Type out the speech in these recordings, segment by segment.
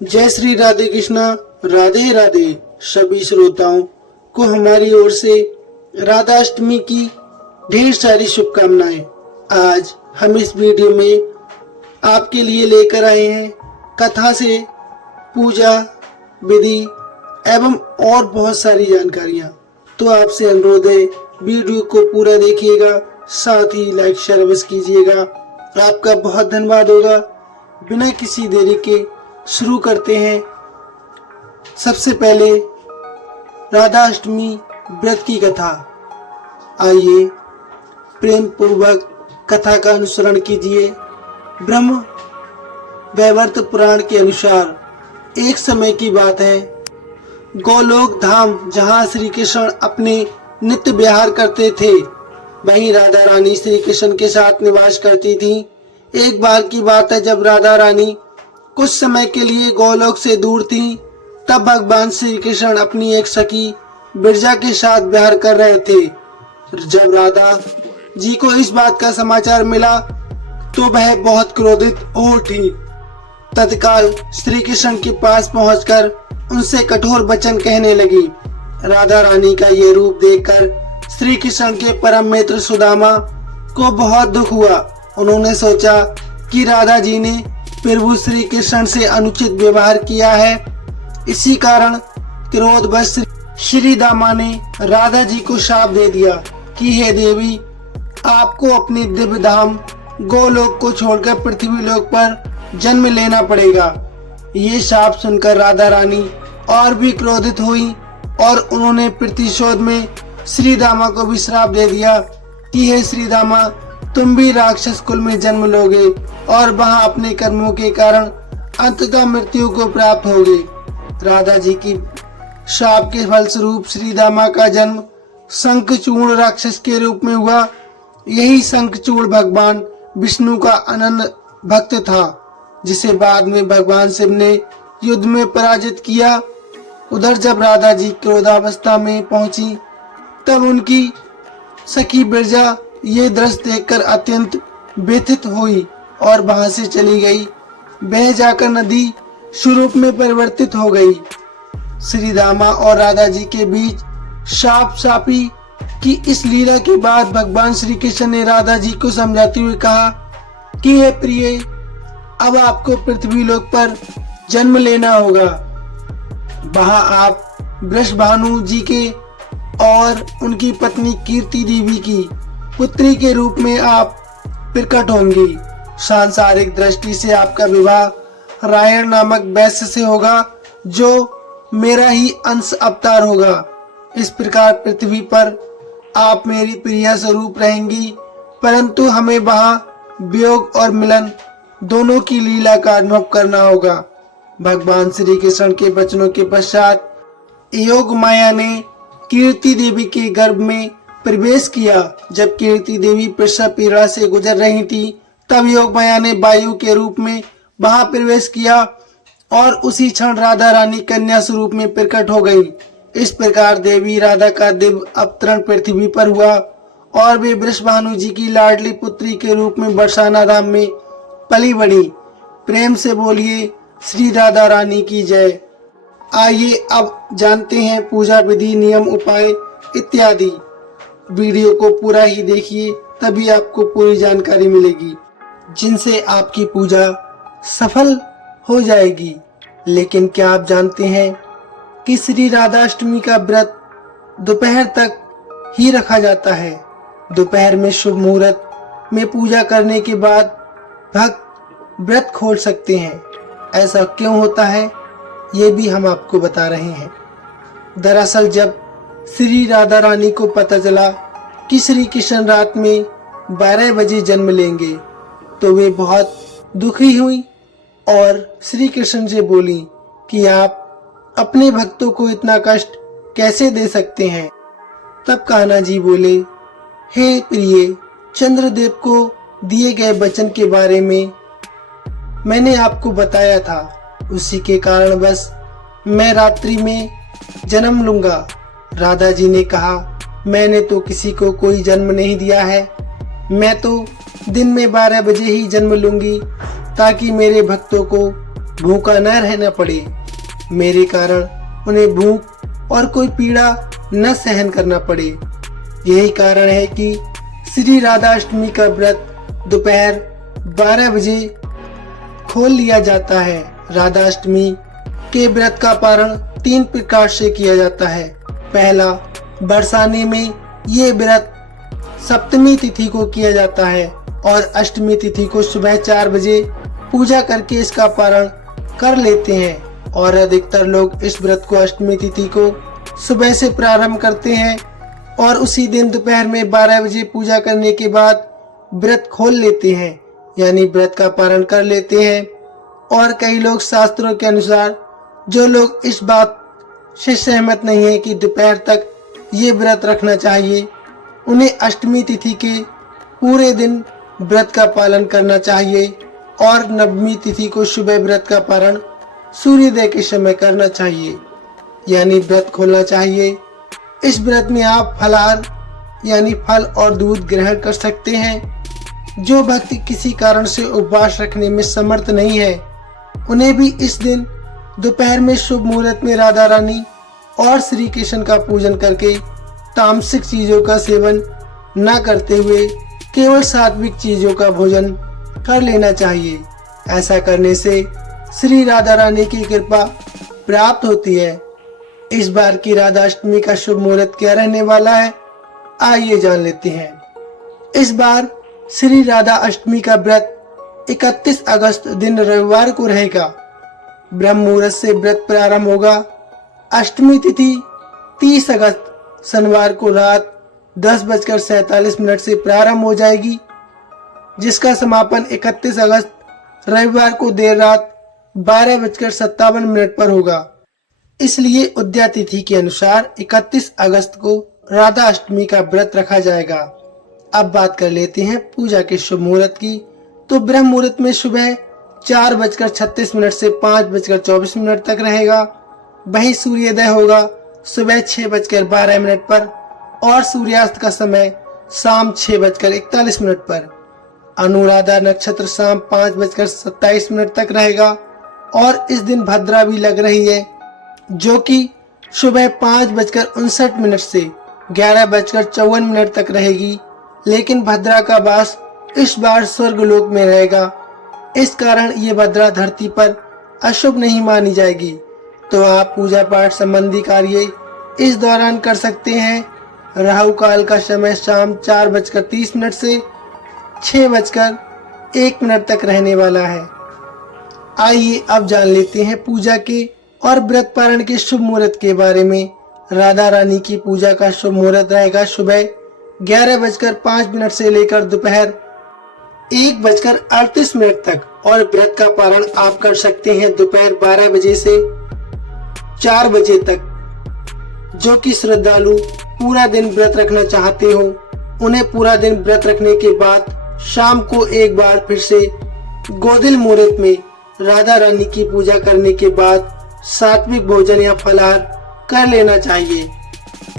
जय श्री राधे कृष्णा। राधे राधे सभी श्रोताओं को हमारी ओर से राधाष्टमी की ढेर सारी शुभकामनाएं। आज हम इस वीडियो में आपके लिए लेकर आए हैं कथा से पूजा विधि एवं और बहुत सारी जानकारियां। तो आपसे अनुरोध है वीडियो को पूरा देखिएगा, साथ ही लाइक शेयर अवश्य कीजिएगा। आपका बहुत धन्यवाद होगा। बिना किसी देरी के शुरू करते हैं। सबसे पहले राधाष्टमी व्रत की कथा। आइए प्रेम पूर्वक कथा का अनुसरण कीजिए। ब्रह्म वैवर्त पुराण के अनुसार एक समय की बात है, गोलोक धाम जहाँ श्री कृष्ण अपने नित्य विहार करते थे, वहीं राधा रानी श्री कृष्ण के साथ निवास करती थी। एक बार की बात है, जब राधा रानी कुछ समय के लिए गोलोक से दूर थी, तब भगवान श्री कृष्ण अपनी एक सखी बिरजा के साथ विहार कर रहे थे। जब राधा जी को इस बात का समाचार मिला तो वह बहुत क्रोधित हो उठी। तत्काल श्री कृष्ण के पास पहुंचकर उनसे कठोर वचन कहने लगी। राधा रानी का ये रूप देखकर श्री कृष्ण के परम मित्र सुदामा को बहुत दुख हुआ। उन्होंने सोचा कि राधा जी ने प्रभु श्री कृष्ण से अनुचित व्यवहार किया है। इसी कारण क्रोधवश श्री दामा ने राधा जी को शाप दे दिया कि हे देवी, आपको अपने दिव्य धाम गोलोक को छोड़कर पृथ्वी लोक पर जन्म लेना पड़ेगा। ये शाप सुनकर राधा रानी और भी क्रोधित हुई और उन्होंने प्रतिशोध में श्री दामा को भी श्राप दे दिया कि हे श्री दामा, तुम भी राक्षस कुल में जन्म लोगे और वहां अपने कर्मों के कारण अंततः मृत्यु को प्राप्त होगे। राधा जी की शाप के फलस्वरूप श्री दामा का जन्म शंखचूड़ राक्षस के रूप में हुआ। यही शंखचूड़ भगवान विष्णु का अनन्य भक्त था, जिसे बाद में भगवान शिव ने युद्ध में पराजित किया। उधर जब राधा जी क्रोधावस्था में पहुंची, तब उनकी सखी बिरजा ये दृश्य देखकर अत्यंत व्यथित हुई और वहां से चली गई। वह जाकर नदी स्वरूप में परिवर्तित हो गई। श्री दामा और राधा जी के बीच शाप शापी की इस लीला के बाद भगवान श्री कृष्ण ने राधा जी को समझाते हुए कहा कि हे प्रिय, अब आपको पृथ्वी लोक पर जन्म लेना होगा। वहां आप वृषभानु जी के और उनकी पत्नी कीर्ति देवी की पुत्री के रूप में आप प्रकट होंगी। सांसारिक दृष्टि से आपका विवाह रायण नामक वैश्य से होगा, जो मेरा ही अंश अवतार होगा। इस प्रकार पृथ्वी पर आप मेरी प्रिया स्वरूप रहेंगी, परंतु हमें वहां वियोग और मिलन दोनों की लीला का अनुभव करना होगा। भगवान श्री कृष्ण के वचनों के पश्चात योग माया ने कीर्ति देवी के गर्भ में प्रवेश किया। जब कीर्ति देवी प्रसव पीड़ा से गुजर रही थी, तब योग माया ने वायु के रूप में वहां प्रवेश किया और उसी क्षण राधा रानी कन्या स्वरूप में प्रकट हो गई। इस प्रकार देवी राधा का दिव्य अवतरण पृथ्वी पर हुआ और वे वृषभानु जी की लाडली पुत्री के रूप में बरसाना धाम में पली बढ़ी। प्रेम से बोलिए श्री राधा रानी की जय। आइए अब जानते हैं पूजा विधि, नियम, उपाय इत्यादि। वीडियो को पूरा ही देखिए, तभी आपको पूरी जानकारी मिलेगी, जिनसे आपकी पूजा सफल हो जाएगी। लेकिन क्या आप जानते हैं कि श्री राधाष्टमी का व्रत दोपहर तक ही रखा जाता है। दोपहर में शुभ मुहूर्त में पूजा करने के बाद भक्त व्रत खोल सकते हैं। ऐसा क्यों होता है, ये भी हम आपको बता रहे हैं। दरअसल जब श्री राधा रानी को पता चला कि श्री कृष्ण रात में 12 बजे जन्म लेंगे, तो वे बहुत दुखी हुई और श्री कृष्ण से बोली कि आप अपने भक्तों को इतना कष्ट कैसे दे सकते हैं। तब कान्हा जी बोले, हे प्रिय, चंद्रदेव को दिए गए वचन के बारे में मैंने आपको बताया था, उसी के कारण बस मैं रात्रि में जन्म लूंगा। राधा जी ने कहा, मैंने तो किसी को कोई जन्म नहीं दिया है, मैं तो दिन में 12 बजे ही जन्म लूंगी, ताकि मेरे भक्तों को भूखा न रहना पड़े। मेरे कारण उन्हें भूख और कोई पीड़ा न सहन करना पड़े। यही कारण है कि श्री राधा अष्टमी का व्रत दोपहर 12 बजे खोल लिया जाता है। राधा अष्टमी के व्रत का पारण 3 प्रकार से किया जाता है। पहला, बरसाने में ये व्रत सप्तमी तिथि को किया जाता है और अष्टमी तिथि को सुबह 4 बजे पूजा करके इसका पारण कर लेते हैं और अधिकतर लोग इस व्रत को अष्टमी तिथि को सुबह से प्रारंभ करते हैं और उसी दिन दोपहर में 12 बजे पूजा करने के बाद व्रत खोल लेते हैं, यानी व्रत का पारण कर लेते हैं। और कई लोग शास्त्रों के अनुसार जो लोग इस बात से सहमत नहीं है कि दोपहर तक ये व्रत रखना चाहिए, उन्हें अष्टमी तिथि के पूरे दिन व्रत का पालन करना चाहिए और नवमी तिथि को सुबह व्रत का पारण सूर्योदय के समय करना चाहिए, यानी व्रत खोलना चाहिए। इस व्रत में आप फलाहार यानी फल और दूध ग्रहण कर सकते हैं। जो भक्त किसी कारण से उपवास रखने में समर्थ नहीं है, उन्हें भी इस दिन दोपहर में शुभ मुहूर्त में राधा रानी और श्री कृष्ण का पूजन करके तामसिक चीजों का सेवन न करते हुए केवल सात्विक चीजों का भोजन कर लेना चाहिए। ऐसा करने से श्री राधा रानी की कृपा प्राप्त होती है। इस बार की राधा अष्टमी का शुभ मुहूर्त क्या रहने वाला है, आइए जान लेते हैं। इस बार श्री राधा अष्टमी का व्रत 31 अगस्त दिन रविवार को रहेगा। ब्रह्म मुहूर्त से व्रत प्रारंभ होगा। अष्टमी तिथि 30 अगस्त शनिवार को रात 10:47 से प्रारंभ हो जाएगी, जिसका समापन 31 अगस्त रविवार को देर रात 12:57 पर होगा। इसलिए उदया तिथि के अनुसार 31 अगस्त को राधा अष्टमी का व्रत रखा जाएगा। अब बात कर लेते हैं पूजा के शुभ मुहूर्त की। तो ब्रह्म मुहूर्त में सुबह 4:36 से 5:24 तक रहेगा। वहीं सूर्योदय होगा सुबह 6:12 पर और सूर्यास्त का समय शाम 6:41 पर। अनुराधा नक्षत्र शाम 5:27 तक रहेगा और इस दिन भद्रा भी लग रही है, जो कि सुबह 5:59 से 11:54 तक रहेगी। लेकिन भद्रा का वास इस बार स्वर्गलोक में रहेगा, इस कारण ये भद्रा धरती पर अशुभ नहीं मानी जाएगी। तो आप पूजा पाठ संबंधी कार्य इस दौरान कर सकते हैं। राहु काल का समय शाम 4:30 से 6:01 तक रहने वाला है। आइए अब जान लेते हैं पूजा के और व्रत पारण के शुभ मुहूर्त के बारे में। राधा रानी की पूजा का शुभ मुहूर्त रहेगा सुबह 11:05 से लेकर दोपहर 1:38 तक और व्रत का पारण आप कर सकते हैं दोपहर 12 बजे से 4 बजे तक। जो कि श्रद्धालु पूरा दिन व्रत रखना चाहते हो, उन्हें पूरा दिन व्रत रखने के बाद शाम को एक बार फिर से गोदिल मुहूर्त में राधा रानी की पूजा करने के बाद सात्विक भोजन या फलाहार कर लेना चाहिए।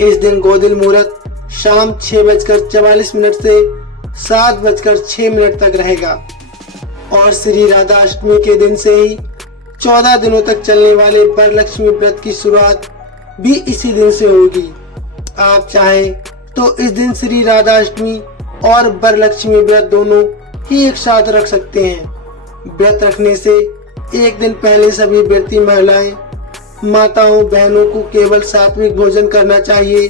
इस दिन गोदिल मुहूर्त शाम 6:44 से 7:06 तक रहेगा और श्री राधा अष्टमी के दिन से ही 14 दिनों तक चलने वाले वरलक्ष्मी व्रत की शुरुआत भी इसी दिन से होगी। आप चाहें तो इस दिन श्री राधा अष्टमी और वरलक्ष्मी व्रत दोनों ही एक साथ रख सकते हैं। व्रत रखने से एक दिन पहले सभी व्रती महिलाएं, माताओं, बहनों को केवल सात्विक भोजन करना चाहिए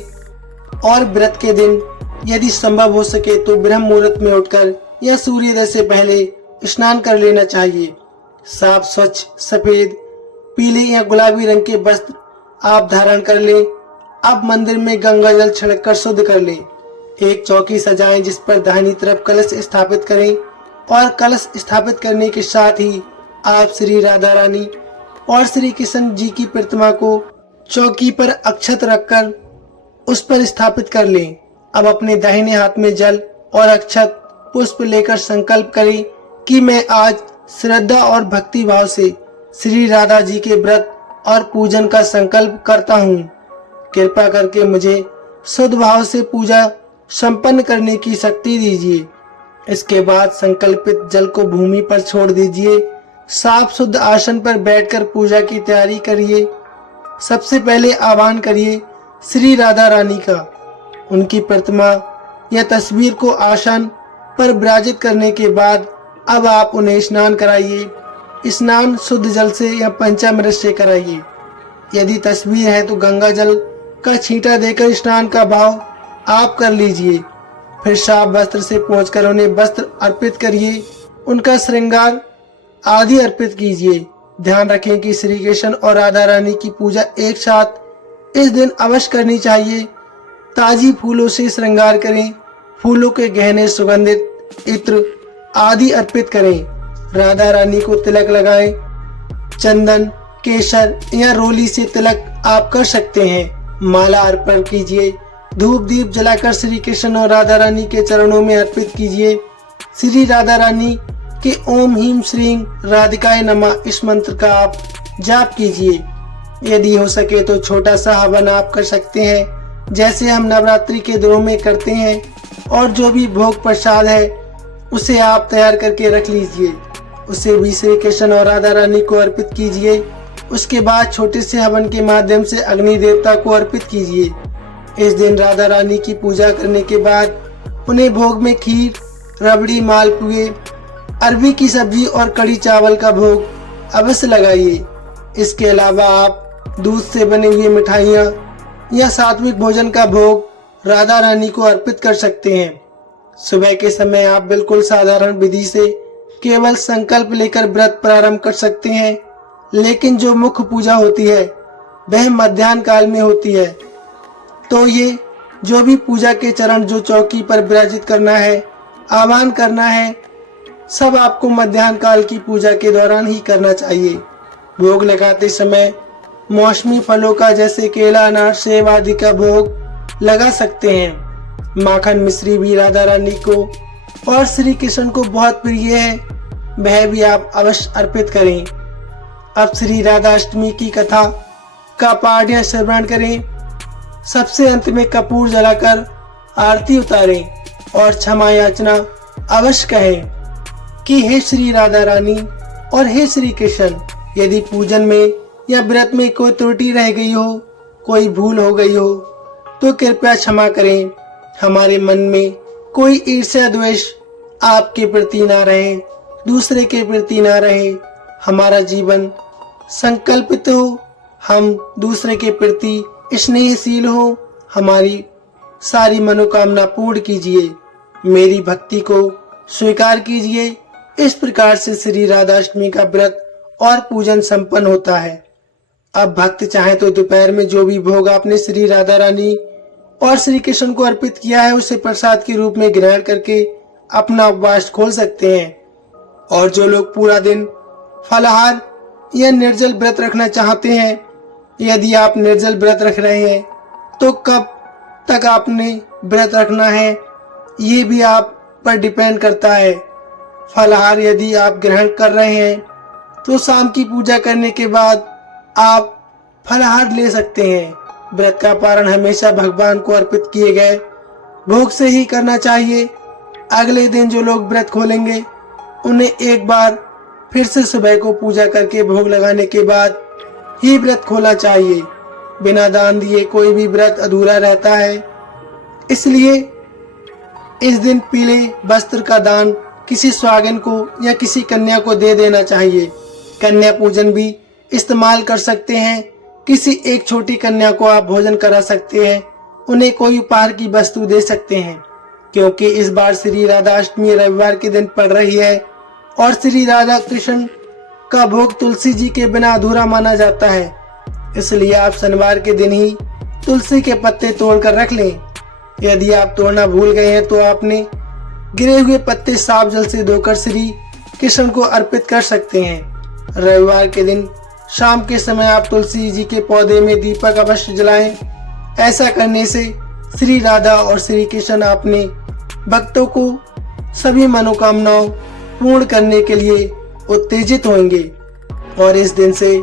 और व्रत के दिन यदि संभव हो सके तो ब्रह्म मुहूर्त में उठकर या सूर्योदय से पहले स्नान कर लेना चाहिए। साफ, स्वच्छ, सफेद, पीले या गुलाबी रंग के वस्त्र आप धारण कर लें। अब मंदिर में गंगा जल छिड़क कर शुद्ध कर लें। एक चौकी सजाएं जिस पर दाहिनी तरफ कलश स्थापित करें और कलश स्थापित करने के साथ ही आप श्री राधा रानी और श्री कृष्ण जी की प्रतिमा को चौकी पर अक्षत रखकर उस पर स्थापित कर लें। अब अपने दाहिने हाथ में जल और अक्षत पुष्प लेकर संकल्प करें कि मैं आज श्रद्धा और भक्ति भाव से श्री राधा जी के व्रत और पूजन का संकल्प करता हूँ। कृपा करके मुझे शुद्ध भाव से पूजा संपन्न करने की शक्ति दीजिए। इसके बाद संकल्पित जल को भूमि पर छोड़ दीजिए। साफ शुद्ध आसन पर बैठकर पूजा की तैयारी करिए। सबसे पहले आह्वान करिए श्री राधा रानी का। उनकी प्रतिमा या तस्वीर को आसन पर विराजित करने के बाद अब आप उन्हें स्नान कराइए। स्नान शुद्ध जल से या पंचामृत से कराइए। यदि तस्वीर है तो गंगा जल का छींटा देकर स्नान का भाव आप कर लीजिए। फिर साफ वस्त्र से पोंछकर उन्हें वस्त्र अर्पित करिए। उनका श्रृंगार आदि अर्पित कीजिए। ध्यान रखें कि श्री कृष्ण और राधा रानी की पूजा एक साथ इस दिन अवश्य करनी चाहिए। ताजी फूलों से श्रृंगार करें। फूलों के गहने, सुगंधित इत्र आदि अर्पित करें। राधा रानी को तिलक लगाएं। चंदन, केसर या रोली से तिलक आप कर सकते हैं। माला अर्पण कीजिए। धूप दीप जलाकर श्री कृष्ण और राधा रानी के चरणों में अर्पित कीजिए। श्री राधा रानी के ओम ह्रीं श्रीं राधिकाय नमः इस मंत्र का आप जाप कीजिए। यदि हो सके तो छोटा सा हवन आप कर सकते हैं, जैसे हम नवरात्रि के दिनों में करते हैं। और जो भी भोग प्रसाद है उसे आप तैयार करके रख लीजिए। उसे भी श्री कृष्ण और राधा रानी को अर्पित कीजिए। उसके बाद छोटे से हवन के माध्यम से अग्नि देवता को अर्पित कीजिए। इस दिन राधा रानी की पूजा करने के बाद उन्हें भोग में खीर, रबड़ी, मालपुए, अरबी की सब्जी और कड़ी चावल का भोग अवश्य लगाइए। इसके अलावा आप दूध से बने हुए मिठाइयाँ या सात्विक भोजन का भोग राधा रानी को अर्पित कर सकते हैं। सुबह के समय आप बिल्कुल साधारण विधि से केवल संकल्प लेकर व्रत प्रारंभ कर सकते हैं, लेकिन जो मुख्य पूजा होती है वह मध्याह्न काल में होती है। तो ये जो भी पूजा के चरण जो चौकी पर विराजित करना है, आह्वान करना है, सब आपको मध्याह्न काल की पूजा के दौरान ही करना चाहिए। भोग लगाते समय मौसमी फलों का जैसे केला, अनार, सेब आदि का भोग लगा सकते हैं। माखन मिश्री भी राधा रानी को और श्री कृष्ण को बहुत प्रिय है, वह भी आप अवश्य अर्पित करें। अब श्री राधा अष्टमी की कथा का पाठ या श्रवण करें। सबसे अंत में कपूर जलाकर आरती उतारें और क्षमा याचना अवश्य कहें कि हे श्री राधा रानी और हे श्री कृष्ण, यदि पूजन में या व्रत में कोई त्रुटि रह गई हो, कोई भूल हो गई हो तो कृपया क्षमा करें। हमारे मन में कोई ईर्ष्या द्वेष आपके प्रति ना रहे, दूसरे के प्रति ना रहे। हमारा जीवन संकल्पित हो, हम दूसरे के प्रति स्नेहशील हो। हमारी सारी मनोकामना पूर्ण कीजिए। मेरी भक्ति को स्वीकार कीजिए। इस प्रकार से श्री राधाष्टमी का व्रत और पूजन संपन्न होता है। अब भक्त चाहे तो दोपहर में जो भी भोग आपने श्री राधा रानी और श्री कृष्ण को अर्पित किया है उसे प्रसाद के रूप में ग्रहण करके अपना उपवास खोल सकते हैं। और जो लोग पूरा दिन फलाहार या निर्जल व्रत रखना चाहते हैं, यदि आप निर्जल व्रत रख रहे हैं तो कब तक आपने व्रत रखना है ये भी आप पर डिपेंड करता है। फलाहार यदि आप ग्रहण कर रहे हैं तो शाम की पूजा करने के बाद आप फलाहार ले सकते हैं। व्रत का पारण हमेशा भगवान को अर्पित किए गए भोग से ही करना चाहिए। अगले दिन जो लोग व्रत खोलेंगे उन्हें एक बार फिर से सुबह को पूजा करके भोग लगाने के बाद ही व्रत खोलना चाहिए। बिना दान दिए कोई भी व्रत अधूरा रहता है। इसलिए इस दिन पीले वस्त्र का दान किसी सुहागिन को या किसी कन्या को दे देना चाहिए। कन्या पूजन भी इस्तेमाल कर सकते हैं। किसी एक छोटी कन्या को आप भोजन करा सकते हैं। उन्हें कोई उपहार की वस्तु दे सकते हैं। क्योंकि इस बार श्री राधा अष्टमी रविवार के दिन पड़ रही है और श्री राधा कृष्ण का भोग तुलसी जी के बिना अधूरा माना जाता है, इसलिए आप शनिवार के दिन ही तुलसी के पत्ते तोड़कर रख लें। यदि आप तोड़ना भूल गए हैं तो आपने गिरे हुए पत्ते साफ जल से धोकर श्री कृष्ण को अर्पित कर सकते हैं। रविवार के दिन शाम के समय आप तुलसी जी के पौधे में दीपक अवश्य जलाएं। ऐसा करने से श्री राधा और श्री कृष्ण अपने भक्तों को सभी मनोकामनाओं पूर्ण करने के लिए उत्तेजित होंगे और इस दिन से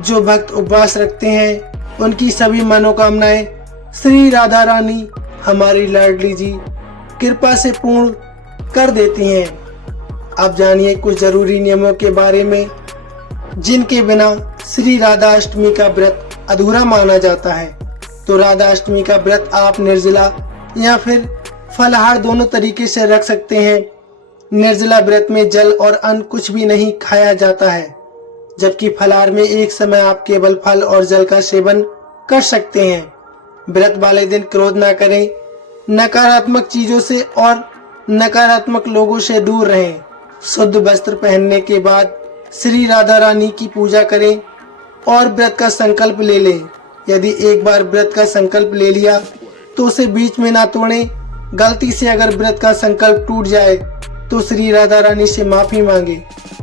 जो भक्त उपवास रखते हैं उनकी सभी मनोकामनाएं श्री राधा रानी हमारी लाडली जी कृपा से पूर्ण कर देती हैं। अब जानिए कुछ जरूरी नियमों के बारे में जिनके बिना श्री राधा अष्टमी का व्रत अधूरा माना जाता है। तो राधा अष्टमी का व्रत आप निर्जला या फिर फलाहार दोनों तरीके से रख सकते हैं। निर्जला व्रत में जल और अन्न कुछ भी नहीं खाया जाता है, जबकि फलाहार में एक समय आप केवल फल और जल का सेवन कर सकते हैं। व्रत वाले दिन क्रोध ना करें, नकारात्मक चीजों से और नकारात्मक लोगों से दूर रहें। शुद्ध वस्त्र पहनने के बाद श्री राधा रानी की पूजा करें और व्रत का संकल्प ले लें। यदि एक बार व्रत का संकल्प ले लिया तो उसे बीच में ना तोड़ें। गलती से अगर व्रत का संकल्प टूट जाए तो श्री राधा रानी से माफी मांगे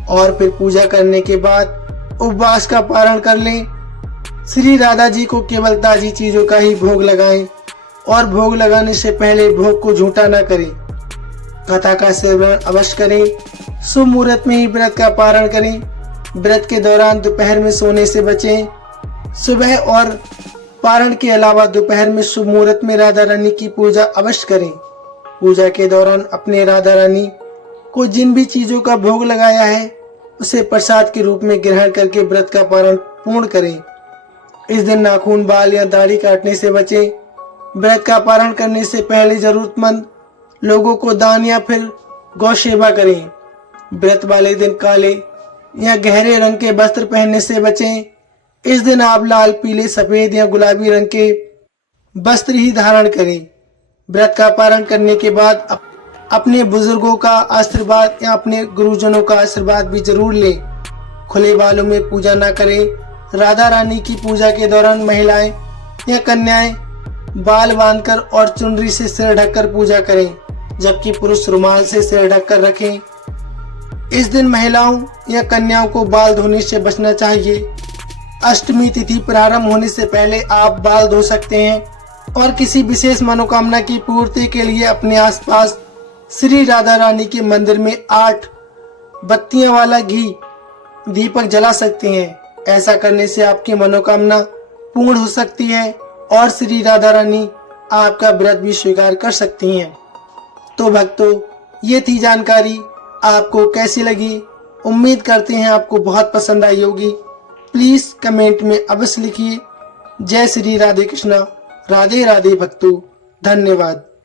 और फिर पूजा करने के बाद उपवास का पारण कर लें। श्री राधा जी को केवल ताजी चीजों का ही भोग लगाएं और भोग लगाने से पहले भोग को झूठा ना करें। कथा का सेवन अवश्य करें। शुभ मुहूर्त में ही व्रत का पारण करें। व्रत के दौरान दोपहर में सोने से बचें। सुबह और पारण के अलावा दोपहर में शुभ मुहूर्त में राधा रानी की पूजा अवश्य करें। पूजा के दौरान अपने राधा रानी को जिन भी चीजों का भोग लगाया है उसे प्रसाद के रूप में ग्रहण करके व्रत का पारण पूर्ण करें। इस दिन नाखून, बाल या दाढ़ी काटने से बचें। व्रत का पारण करने से पहले जरूरतमंद लोगों को दान या फिर गौ सेवा करें। व्रत वाले दिन काले या गहरे रंग के वस्त्र पहनने से बचें। इस दिन आप लाल, पीले, सफेद या गुलाबी रंग के वस्त्र ही धारण करें। व्रत का पारण करने के बाद अपने बुजुर्गों का आशीर्वाद या अपने गुरुजनों का आशीर्वाद भी जरूर लें। खुले बालों में पूजा न करें। राधा रानी की पूजा के दौरान महिलाएं या कन्याएं बाल बांधकर और चुनरी से सिर ढककर पूजा करें, जबकि पुरुष रुमाल से सिर ढककर रखें। इस दिन महिलाओं या कन्याओं को बाल धोने से बचना चाहिए। अष्टमी तिथि प्रारंभ होने से पहले आप बाल धो सकते हैं और किसी विशेष मनोकामना की पूर्ति के लिए अपने आसपास श्री राधा रानी के मंदिर में 8 बत्तियां वाला घी दीपक जला सकते हैं। ऐसा करने से आपकी मनोकामना पूर्ण हो सकती है और श्री राधा रानी आपका व्रत भी स्वीकार कर सकती हैं। तो भक्तों, ये थी जानकारी। आपको कैसी लगी? उम्मीद करते हैं आपको बहुत पसंद आई होगी। प्लीज कमेंट में अवश्य लिखिए। जय श्री राधे कृष्णा। राधे राधे भक्तों। धन्यवाद।